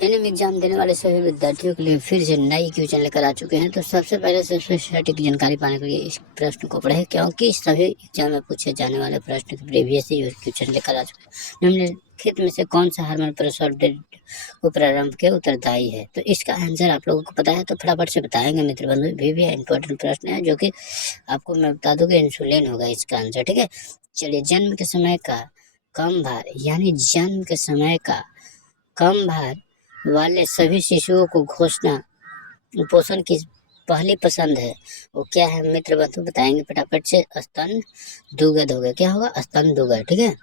NM exam देने वाले सभी विद्यार्थियों के लिए फिर से नई क्वेश्चन लेकर आ चुके हैं। तो सबसे पहले सबसे सटीक जानकारी पाने के लिए इस प्रश्न को पढ़ें, क्योंकि सभी एग्जाम में पूछे जाने वाले प्रश्न के प्रीवियस ही क्वेश्चन लेकर आ चुके हैं। निम्नलिखित में से कौन सा हार्मोन प्रेशर को प्रारंभ के उत्तरदायी है? तो इसका आंसर आप लोगों को पता है तो फटाफट से बताएंगे मित्र बंधु। भी इंपॉर्टेंट प्रश्न है जो कि आपको मैं बता दूं कि इंसुलिन होगा इसका आंसर। ठीक है, चलिए। जन्म के समय का कम भार, यानी जन्म के समय का कम भार वाले सभी शिशुओं को घोषणा पोषण की पहली पसंद है, वो क्या है मित्र बंधु? बताएंगे फटाफट से। स्तन दुग्ध होगा। क्या होगा? स्तन दुग्ध। ठीक है,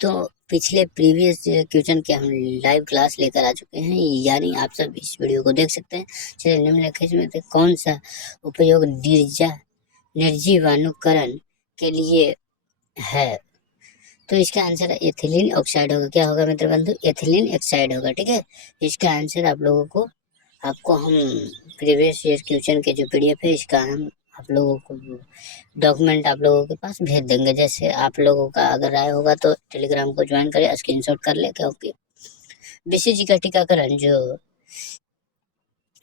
तो पिछले प्रीवियस क्वेश्चन के हम लाइव क्लास लेकर आ चुके हैं, यानी आप सब इस वीडियो को देख सकते हैं। चलिए, निम्नलिखित में से कौन सा उपयोग निर्जीवाणुकरण के लिए है? तो इसका आंसर एथिलीन ऑक्साइड होगा। क्या होगा मित्र बंधु? एथिलीन ऑक्साइड होगा। ठीक है, इसका आंसर आपको हम प्रीवियस ईयर क्वेश्चन के जो पीडीएफ है इसका हम आप लोगों को डॉक्यूमेंट आप लोगों के पास भेज देंगे। जैसे आप लोगों का अगर राय होगा तो टेलीग्राम को ज्वाइन करें, स्क्रीनशॉट कर ले, क्योंकि बीसीजी का टीकाकरण जो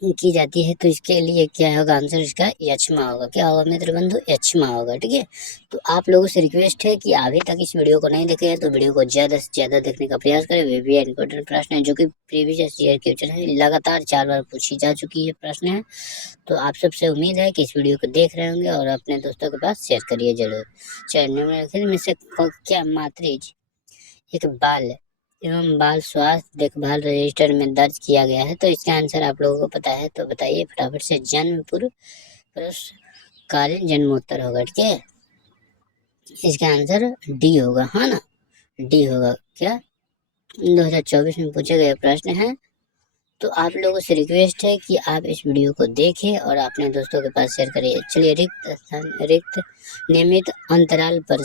की जाती है तो इसके लिए क्या होगा आंसर? इसका यक्ष्मा होगा। क्या होगा मित्र बंधु? यक्ष्मा होगा। ठीक है, तो आप लोगों से रिक्वेस्ट है कि अभी तक इस वीडियो को नहीं देखे हैं तो वीडियो को ज्यादा से ज्यादा देखने का प्रयास करें। वे भी इंपॉर्टेंट प्रश्न है जो कि प्रीवियस ईयर क्वेश्चन है, लगातार 4 बार पूछी जा चुकी है प्रश्न है। तो आप सबसे उम्मीद है कि इस वीडियो को देख रहे होंगे और अपने दोस्तों के पास शेयर करिए जरूर। चलिए, निम्नलिखित में से क्या मातृज एक बाल एवं बाल स्वास्थ्य देखभाल रजिस्टर में दर्ज किया गया है? तो इसका आंसर आप लोगों को पता है तो बताइए फटाफट से। जन्म पूर्व पुरुषकालीन जन्मोत्तर होगा। ठीक है, इसका आंसर डी होगा। हाँ ना, डी होगा। क्या 2024 में पूछे गए प्रश्न है। तो आप लोगों से रिक्वेस्ट है कि आप इस वीडियो को देखें और अपने दोस्तों के पास शेयर करिए। चलिए, रिक्त नियमित अंतराल पर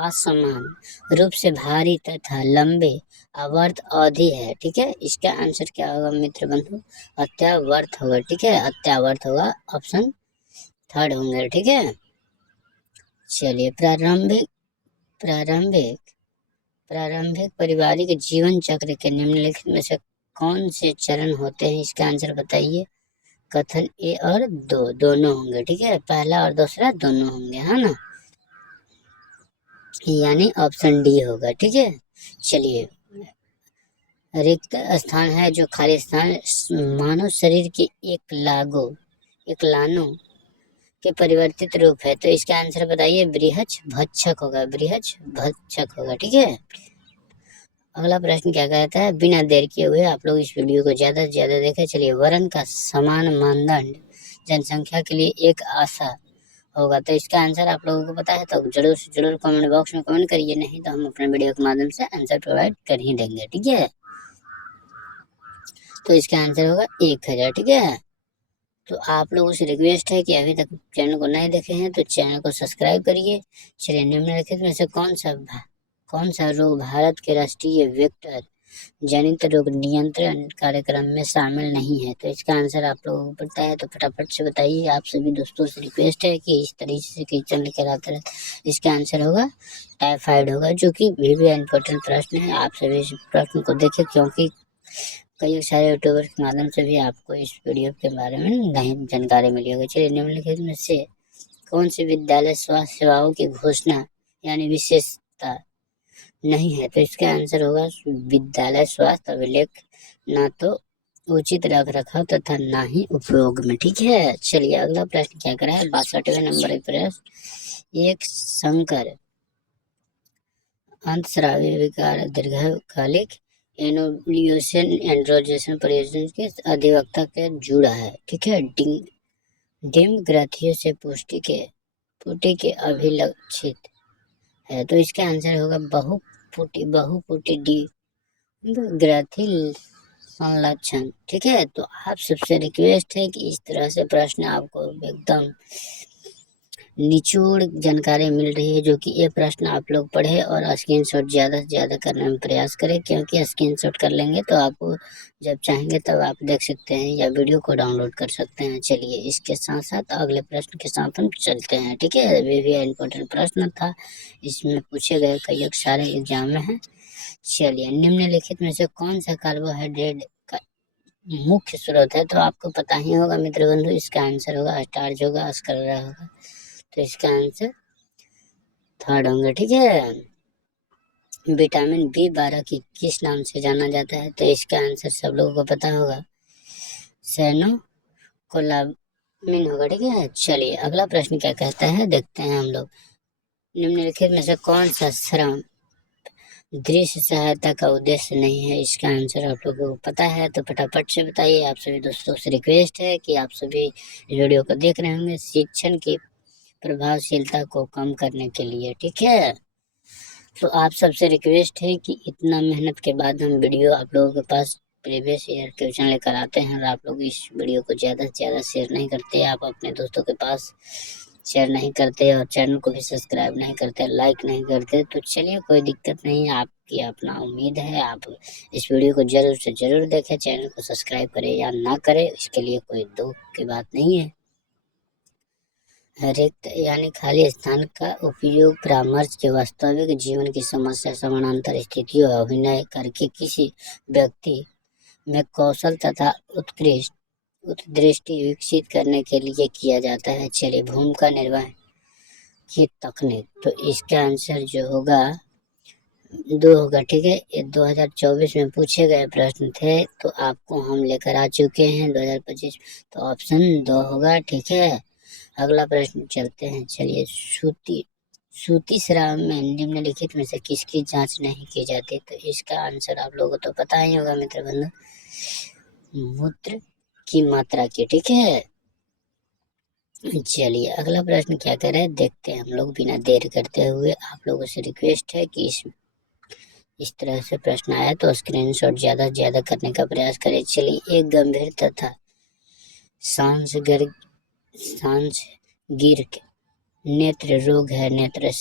असमान रूप से भारी तथा लंबे आवर्त अवधि है। ठीक है, इसका आंसर क्या होगा मित्र बंधु? अत्यावर्त होगा। ठीक है, अत्यावर्त होगा। ऑप्शन थर्ड होंगे। ठीक है, चलिए। प्रारंभिक प्रारंभिक प्रारंभिक पारिवारिक जीवन चक्र के निम्नलिखित में से कौन से चरण होते हैं? इसका आंसर बताइए। कथन ए और दोनों होंगे। ठीक है, पहला और दूसरा दोनों होंगे। है ना, यानी ऑप्शन डी होगा। ठीक है, चलिए। रिक्त स्थान है जो खाली स्थान मानव शरीर के एक लानो के परिवर्तित रूप है। तो इसका आंसर बताइए। बृहच भक्षक होगा। बृहच भक्षक होगा। ठीक है, अगला प्रश्न क्या कहता है? बिना देर किए हुए आप लोग इस वीडियो को ज्यादा से ज्यादा देखें। चलिए, वर्ण का समान मानदंड जनसंख्या के लिए एक आशा होगा। तो इसका आंसर आप लोगों को पता है तो जरूर से जरूर कमेंट बॉक्स में कमेंट करिए, नहीं तो हम अपने वीडियो के माध्यम से आंसर प्रोवाइड कर ही देंगे। ठीक है, तो इसका आंसर होगा 1000। ठीक है, तो आप लोगों से रिक्वेस्ट है कि अभी तक चैनल को नहीं देखे हैं तो चैनल को सब्सक्राइब करिए। चलिए, निम्नलिखित में से कौन सा रोग भारत के राष्ट्रीय वेक्टर जनित रोग नियंत्रण कार्यक्रम में शामिल नहीं है? तो इसका आंसर आप लोगों को पता है तो फटाफट से बताइए। आप सभी दोस्तों से रिक्वेस्ट है कि इस तरीके से क्वेश्चन लेकर आते रहे। इसका आंसर होगा टाइफाइड होगा, जो कि भी इम्पोर्टेंट प्रश्न है। आप सभी इस प्रश्न को देखें, क्योंकि कई सारे यूट्यूबर के माध्यम से भी आपको इस वीडियो के बारे में नहीं जानकारी मिली होगी। चलिए, निम्नलिखित में से कौन सी विद्यालय स्वास्थ्य सेवाओं की घोषणा यानी विशेषता नहीं है? तो इसका आंसर होगा विद्यालय स्वास्थ्य अभिलेख ना तो उचित रख रखाव तथा ना ही उपयोग में। ठीक है, चलिए अगला प्रश्न क्या करा है? 62वें नंबर प्रश्न। एक संकर अंतःस्रावी विकार दीर्घकालिक एनोब्लियोशन एंड्रोजेशन परियोजना के अधिवक्ता के जुड़ा है। ठीक है, डिम ग्रंथियों से पुष्टि के अभिलक्षित है। तो इसका आंसर होगा बहुपुटी डी ग्रंथि संलक्षण। ठीक है, तो आप सबसे रिक्वेस्ट है कि इस तरह से प्रश्न आपको एकदम निचोड़ जानकारी मिल रही है, जो कि ये प्रश्न आप लोग पढ़े और स्क्रीनशॉट ज्यादा से ज्यादा करने में प्रयास करें, क्योंकि स्क्रीनशॉट कर लेंगे तो आपको जब चाहेंगे तब आप देख सकते हैं या वीडियो को डाउनलोड कर सकते हैं। चलिए, इसके साथ साथ अगले प्रश्न के साथ हम चलते हैं। ठीक है, ये भी इम्पोर्टेंट प्रश्न था, इसमें पूछे गए कई सारे एग्जाम में है। चलिए, निम्नलिखित में से कौन सा कार्बोहाइड्रेट का मुख्य स्रोत है, तो आपको पता ही होगा मित्र बंधु, इसका आंसर होगा स्टार्च होगा, स्कर्रा होगा। तो इसका आंसर थर्ड होंगे। ठीक है, विटामिन B12 की किस नाम से जाना जाता है? तो इसका आंसर सब लोगों को पता होगा, सैनो कोलामिन होगा। ठीक है, चलिए अगला प्रश्न क्या कहता है, देखते हैं हम लोग। निम्नलिखित में से कौन सा श्रम दृश्य सहायता का उद्देश्य नहीं है? इसका आंसर आप लोगों को पता है तो फटाफट से बताइए। आप सभी दोस्तों से रिक्वेस्ट है कि आप सभी वीडियो को देख रहे होंगे शिक्षण की प्रभावशीलता को कम करने के लिए। ठीक है, तो आप सबसे रिक्वेस्ट है कि इतना मेहनत के बाद हम वीडियो आप लोगों के पास प्रीवियस ईयर क्वेश्चन लेकर आते हैं और आप लोग इस वीडियो को ज़्यादा से ज़्यादा शेयर नहीं करते, आप अपने दोस्तों के पास शेयर नहीं करते और चैनल को भी सब्सक्राइब नहीं करते, लाइक नहीं करते। तो चलिए कोई दिक्कत नहीं है, आपकी अपना उम्मीद है, आप इस वीडियो को जरूर से जरूर देखें, चैनल को सब्सक्राइब करें या ना करें इसके लिए कोई दुख की बात नहीं है। रिक्त यानी खाली स्थान का उपयोग परामर्श के वास्तविक जीवन की समस्या समानांतर स्थितियों अभिनय करके किसी व्यक्ति में कौशल तथा उत्कृष्ट उत्दृष्टि विकसित करने के लिए किया जाता है। चलिए, भूमिका निर्वाह की तकनीक, तो इसका आंसर जो होगा 2 होगा। ठीक है, ये 2024 में पूछे गए प्रश्न थे, तो आपको हम लेकर आ चुके हैं 2025, तो ऑप्शन 2 होगा। ठीक है, अगला प्रश्न चलते हैं। चलिए, सूती शराब में निम्नलिखित में से किसकी जांच नहीं की जाती? तो इसका आंसर आप लोगों को तो पता ही होगा मित्र बंधु, मूत्र की मात्रा की। ठीक है, चलिए अगला प्रश्न क्या कह रहे हैं देखते हैं हम लोग बिना देर करते हुए। आप लोगों से रिक्वेस्ट है कि इस तरह से प्रश्न आया तो स्क्रीनशॉट ज्यादा से ज्यादा करने का प्रयास करें। चलिए, एक गंभीर तथा सांसगर्ग सांसगीर नेत्र रोग है, नेत्र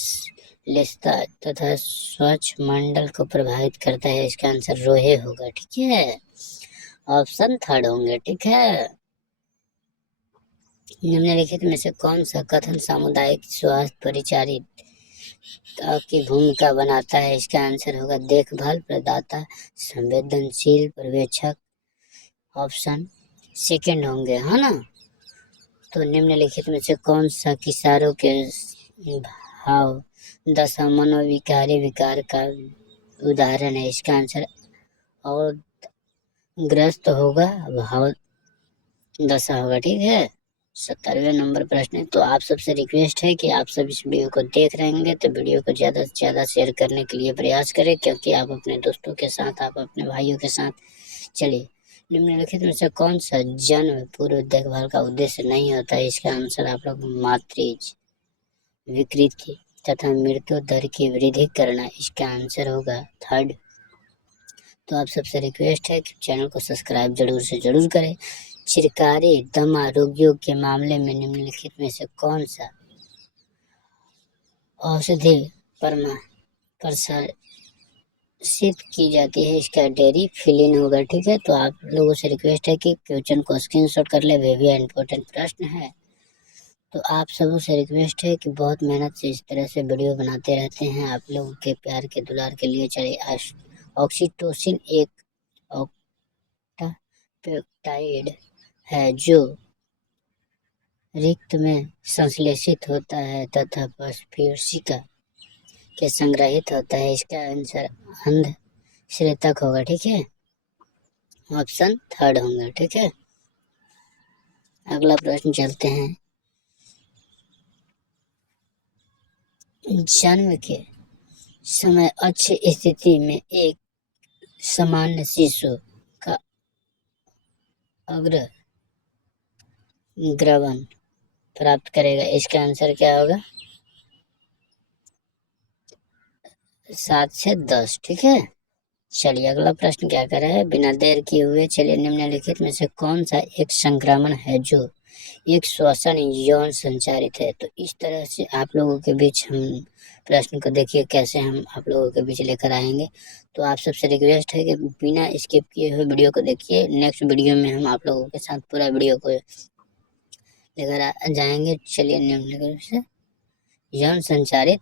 लेस्ता तथा स्वच्छ मंडल को प्रभावित करता है। इसका आंसर रोहे होगा। ठीक है, ऑप्शन थर्ड होंगे। ठीक है, निम्नलिखित में से कौन सा कथन सामुदायिक स्वास्थ्य परिचारिता की भूमिका बनाता है? इसका आंसर होगा देखभाल प्रदाता, संवेदनशील पर्यवेक्षक। ऑप्शन सेकंड होंगे, है ना। तो निम्नलिखित में से कौन सा किसारों के भाव दशा मनोविकारी विकार का उदाहरण है? इसका आंसर और ग्रस्त होगा, भाव दशा होगा। ठीक है, 70वें नंबर प्रश्न है। तो आप सबसे रिक्वेस्ट है कि आप सब इस वीडियो को देख रहे होंगे तो वीडियो को ज़्यादा से ज़्यादा शेयर करने के लिए प्रयास करें, क्योंकि आप अपने दोस्तों के साथ, आप अपने भाइयों के साथ। चलिए, निम्नलिखित में से कौन सा जन्म पूर्व देखभाल का उद्देश्य नहीं होता है? इसका आंसर आप लोग मातृज विकृति तथा मृत्यु दर की वृद्धि करना। इसका आंसर होगा थर्ड। तो आप सबसे रिक्वेस्ट है कि चैनल को सब्सक्राइब जरूर से जरूर करें। चिरकारी दमा रोगियों के मामले में निम्नलिखित में से कौन सा औषधि प्रशासित की जाती है? इसका डेरी फिलिन होगा। ठीक है, तो आप लोगों से रिक्वेस्ट है कि क्वेश्चन को स्क्रीनशॉट कर ले, वे भी इम्पोर्टेंट प्रश्न है। तो आप सबों से रिक्वेस्ट है कि बहुत मेहनत से इस तरह से वीडियो बनाते रहते हैं, आप लोगों के प्यार के दुलार के लिए। चलिए, ऑक्सीटोसिन एक ऑक्टापेप्टाइड है जो रक्त में संश्लेषित होता है तथा पश्फीर्षिका के संग्रहित होता है। इसका आंसर अंध श्वेतक होगा। ठीक है, ऑप्शन थर्ड होगा। ठीक है, अगला प्रश्न चलते हैं। जन्म के समय अच्छी स्थिति में एक सामान्य शिशु का अग्र ग्रवन प्राप्त करेगा। इसका आंसर क्या होगा? 7 से 10। ठीक है, चलिए अगला प्रश्न क्या कर रहा है बिना देर किए हुए। चलिए, निम्नलिखित में से कौन सा एक संक्रमण है जो एक श्वसन यौन संचारित है? तो इस तरह से आप लोगों के बीच हम प्रश्न को देखिए कैसे हम आप लोगों के बीच लेकर आएंगे। तो आप सबसे रिक्वेस्ट है कि बिना स्किप किए हुए वीडियो को देखिए। नेक्स्ट वीडियो में हम आप लोगों के साथ पूरा वीडियो को लेकर जाएंगे। चलिए, निम्नलिखित से यौन संचारित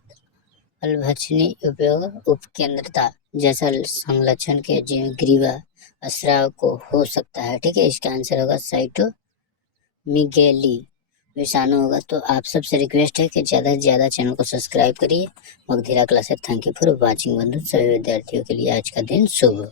अल्भक्षणी उपयोग उपकेंद्रता जैसा संलक्षण के ग्रीवा स्राव को हो सकता है। ठीक है, इसका आंसर होगा साइटोमिगेली विषाणु होगा। तो आप सबसे रिक्वेस्ट है कि ज़्यादा से ज़्यादा चैनल को सब्सक्राइब करिए। Magadheera classes, thank you for watching बंधु। सभी विद्यार्थियों के लिए आज का दिन शुभ हो।